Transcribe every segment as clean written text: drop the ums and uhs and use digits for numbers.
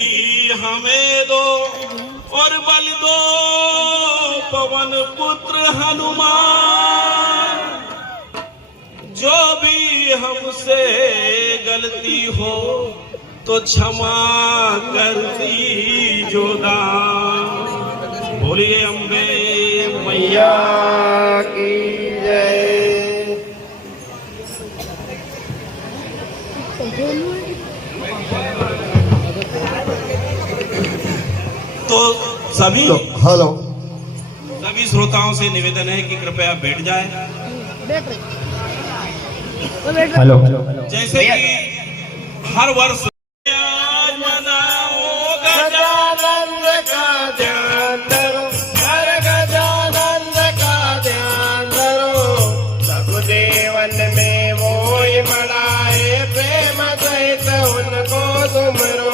हमें दो और बल दो पवन पुत्र हनुमान। जो भी हमसे गलती हो तो क्षमा कर दीजो दान। बोलिए अम्बे मैया की जय। तो सभी श्रोताओं से निवेदन है कि कृपया बैठ जाए। हेलो जैसे कि हर वर्ष गजानंद का ध्यान धरो, हर गजानंद का ध्यान धरो। सब देवन में वो ही बड़ा है, प्रेम सहित उनको सुमरो।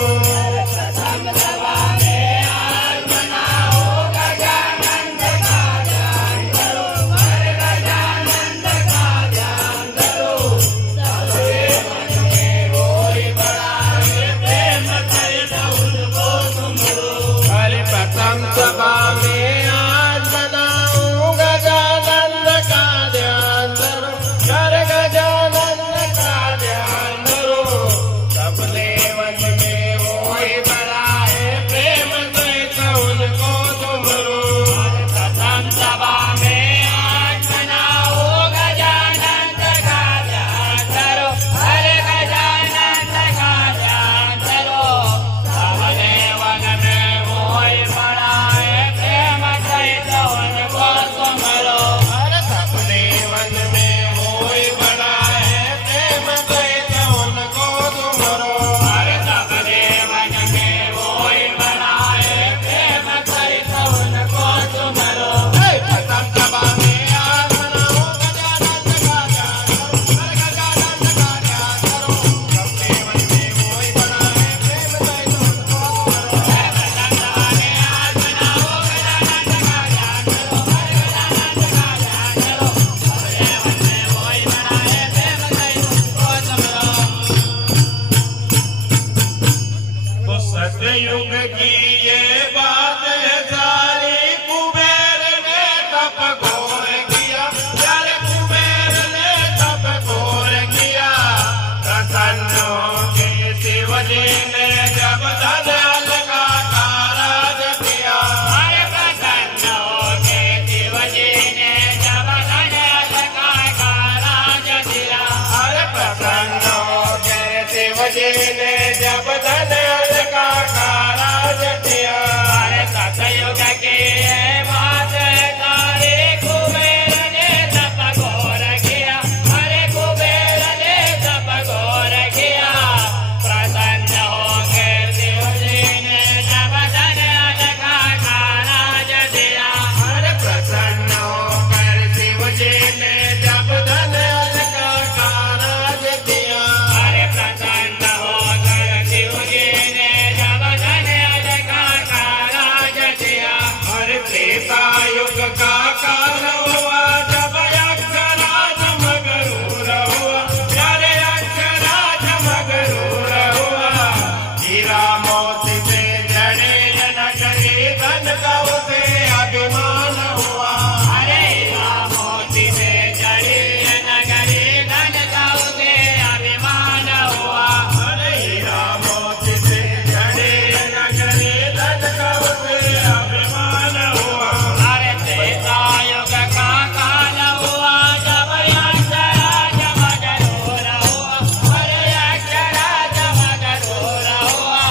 सतयुग की ये बात है सारी, कुबेर ने तप घोर किया, यार कुबेर ने तप घोर किया। प्रसन्न होके शिव जी ने जब धन अलका का राज किया, अरे प्रसन्न होके शिव जी ने जब धन अलका का राज किया, अरे प्रसन्न होके शिव जी ने जब धन अलका का राज किया। अरे सतयुग की ये बात सारी, कुबेर ने तप घोर किया, अरे कुबेर ने तप घोर किया। प्रसन्न होके शिव जी ने जब धन अलका का राज दिया, अरे प्रसन्न होकर शिव जी ने जब धन अलका का राज दिया, अरे प्रसन्न होकर शिव जी ने जब धन अलका का राज दिया। अरे त्रेता युग का काल हुआ जब यक्षराज मगरूर हुआ, अरे यक्षराज मगरूर हुआ। हीरा मोती से जड़े नगरी, धन का उसे अभिमान हुआ, अरे हीरा मोती से जड़े नगरी, धन का उसे अभिमान हुआ, अरे हीरा मोती से जड़े नगरी, धन का उसे अभिमान हुआ। अरे त्रेता युग का काल हुआ जब यक्षराज मगरूर हुआ, अरे यक्षराज मगरूर हुआ।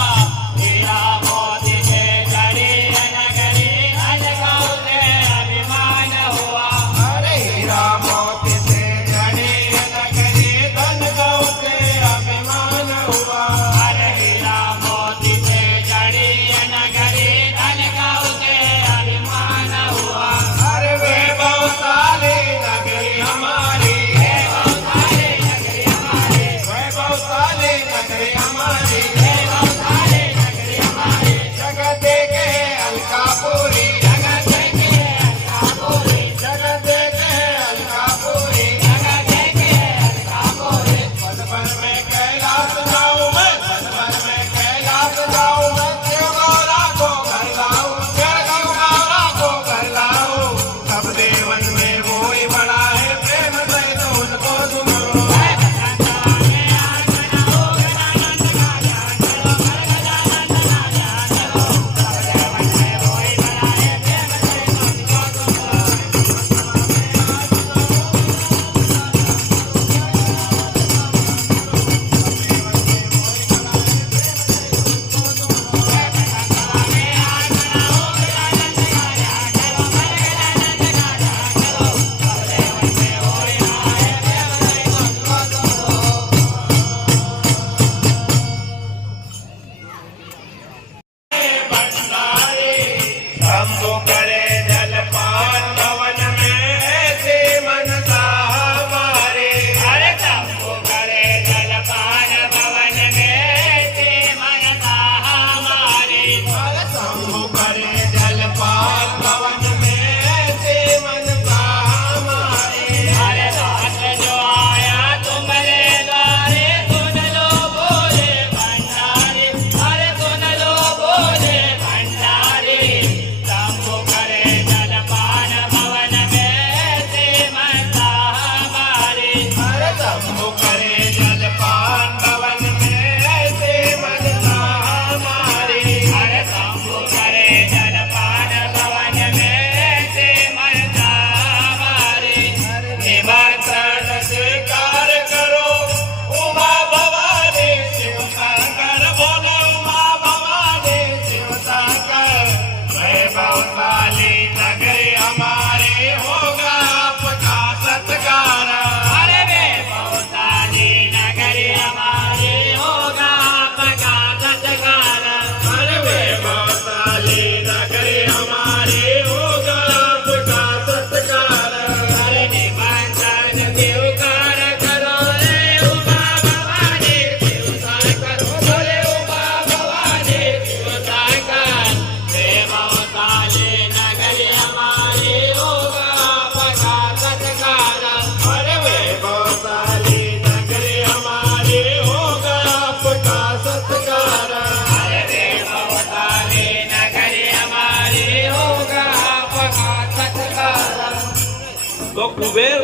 कुबेर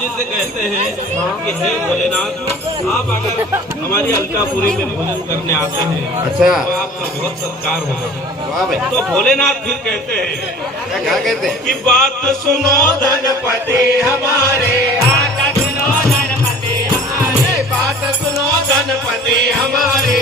जी से कहते हैं कि हे भोलेनाथ, आप अगर हमारी अलकापुरी में भोजन करने आते हैं अच्छा तो आपका बहुत सत्कार होगा। वाह भाई तो भोलेनाथ फिर कहते हैं क्या कहते हैं कि बात सुनो धनपति हमारे बात सुनो धनपति हमारे बात सुनो धनपति हमारे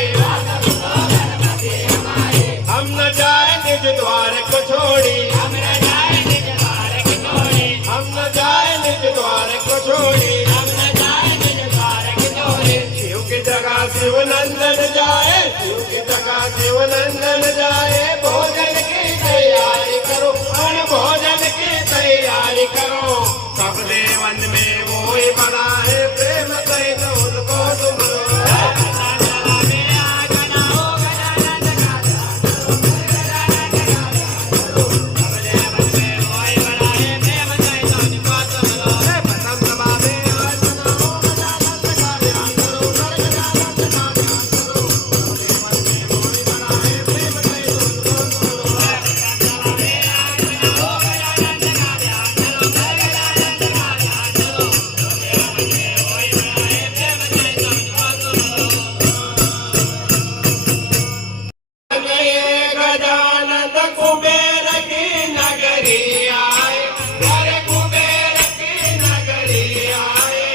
हम न जाए निज द्वार को छोड़ी हम न जाए निज द्वार को छोड़ी हम न जाए निज द्वार को छोड़ी हम न जाए निज द्वार को छोड़ी शिव की जगह शिव नंदन जाए शिव की जगह शिव नंदन जाए भोजन की तैयारी करो अन्न भोजन की तैयारी करो सब देवन में वो ही बना है प्रेम सहित उनको तुम गजानंद कुबेर की नगरी आए अरे कुबेर की नगरी आए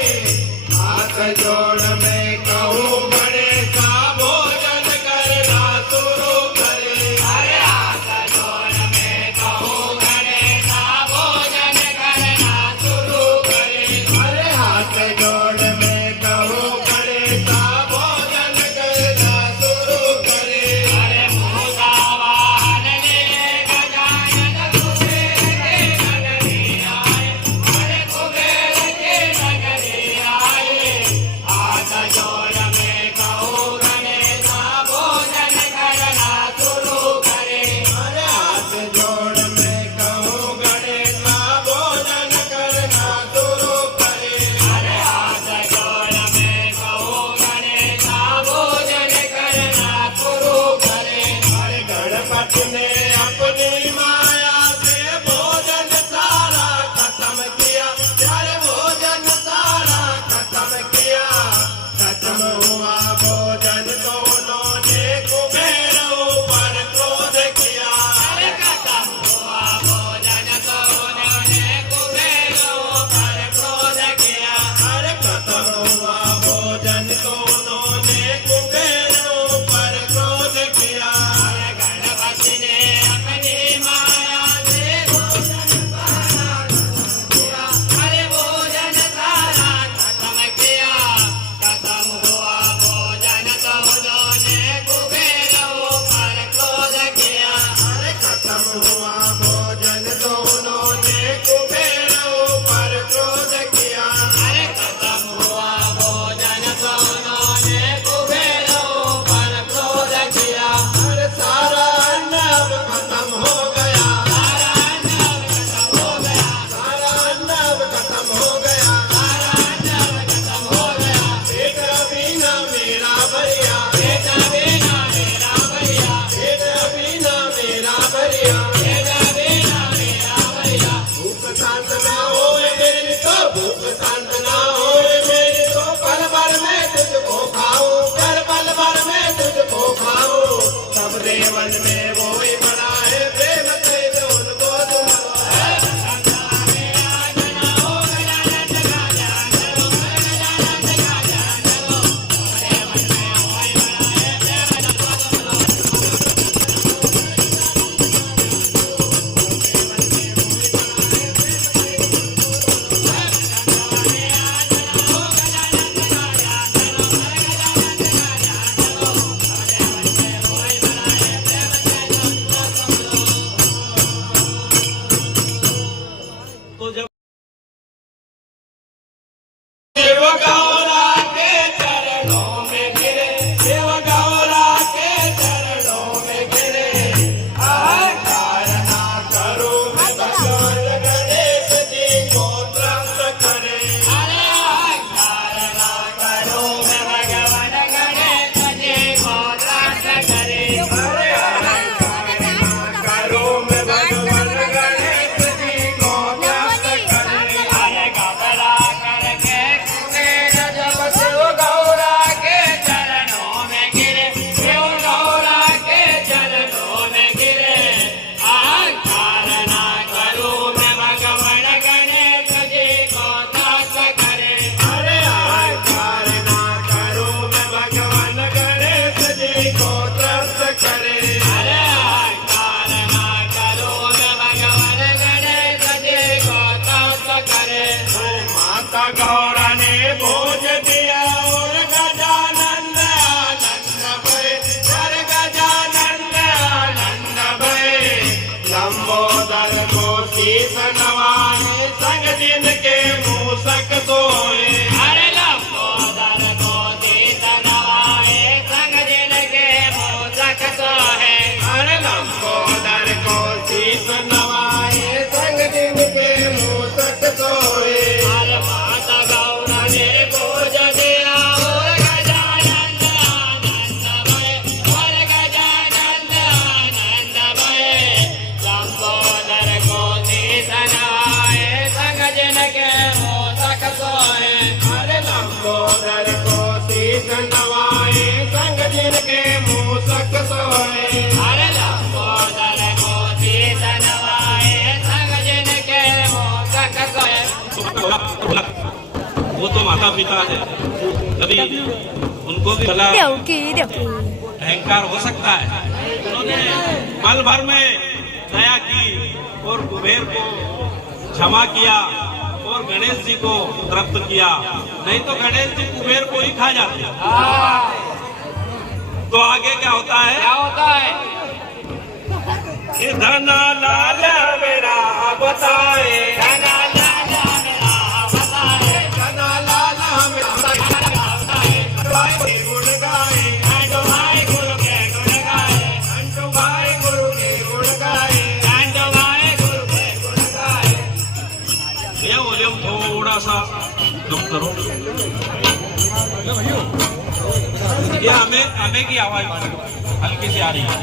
हाथ जोड़ में कहूँ बड़े सा भोजन करना शुरू करे अरे हाथ जोड़ में कहूँ बड़े सा भोजन करना शुरू करे अरे हाथ जोड़ में कहूँ बड़े सा भोजन करना शुरू करे अरे ने अपनी माया से भोजन सारा खत्म किया यार भोजन सारा खत्म किया खत्म हुआ भोजन तो उन्होंने कुबेर ऊपर क्रोध किया अरे खत्म हुआ भोजन तो उन्होंने कुबेर ऊपर क्रोध किया अरे खत्म हुआ भोजन तो उन्होंने कुबेर ऊपर क्रोध किया गणपति ने अपनी माया से भोजन सारा किया अरे भोजन सारा खत्म किया खत्म हुआ भोजन तो उन्होंने कुबेर ऊपर क्रोध किया अरे खत्म हुआ भोजन तो उन्होंने कुबेर ऊपर क्रोध किया अरे खत्म हुआ भोजन तो उन्होंने कुबेर ऊपर क्रोध किया अरे सारा अन्न अब खत्म हो गया सारा अन्न अब खत्म हो गया सारा अन्न अब खत्म हो गया सारा अन्न अब खत्म हो गया पेट बिना मेरा भरिया पेट बिना मेरा भरिया पेट बिना मेरा भरिया पेट बिना मेरा भरिया भूख शांत ना होए मेरी तो भूख शांत ना होए मेरी तो पल भर में तुझको खाऊं पल भर में तुझको खाऊं सब देवन में वो ही बड़ा है प्रेम सहित उनको तुम शीस नवाए संग जिनके मूसक सोए अरे माता गौरा ने बोझ दिया और गजानंद आनंदमय और गजानंद आनंदमय लंबोदर को शीस नवाए संग जिनके मूसक सोए अरे लंबोदर को शीस नवाए संग जिनके मूसक सोए अरे लंबोदर को शीस नवाए संग जिनके मूसक सोए वो तो माता पिता है, कभी उनको भी भला điều kỳ điều kỳ अहंकार हो सकता है। उन्होंने पल भर में दया की और कुबेर को क्षमा किया और गणेश जी को तृप्त किया, नहीं तो गणेश जी कुबेर को ही खा जाते। तो आगे क्या होता है? क्या होता है? कि धना लाल मेरा बताए धना लाला मेरा बताए धना लाल मेरा गुण गाए अंडो भाई गुरु के गुण गाए अंटू भाई गुरु के गुण गाए अंडो भाई गुरु के गुण गाए भैया वॉल्यूम थोड़ा सा कम करो, ये हमें की आवाज हल्की सी आ रही है।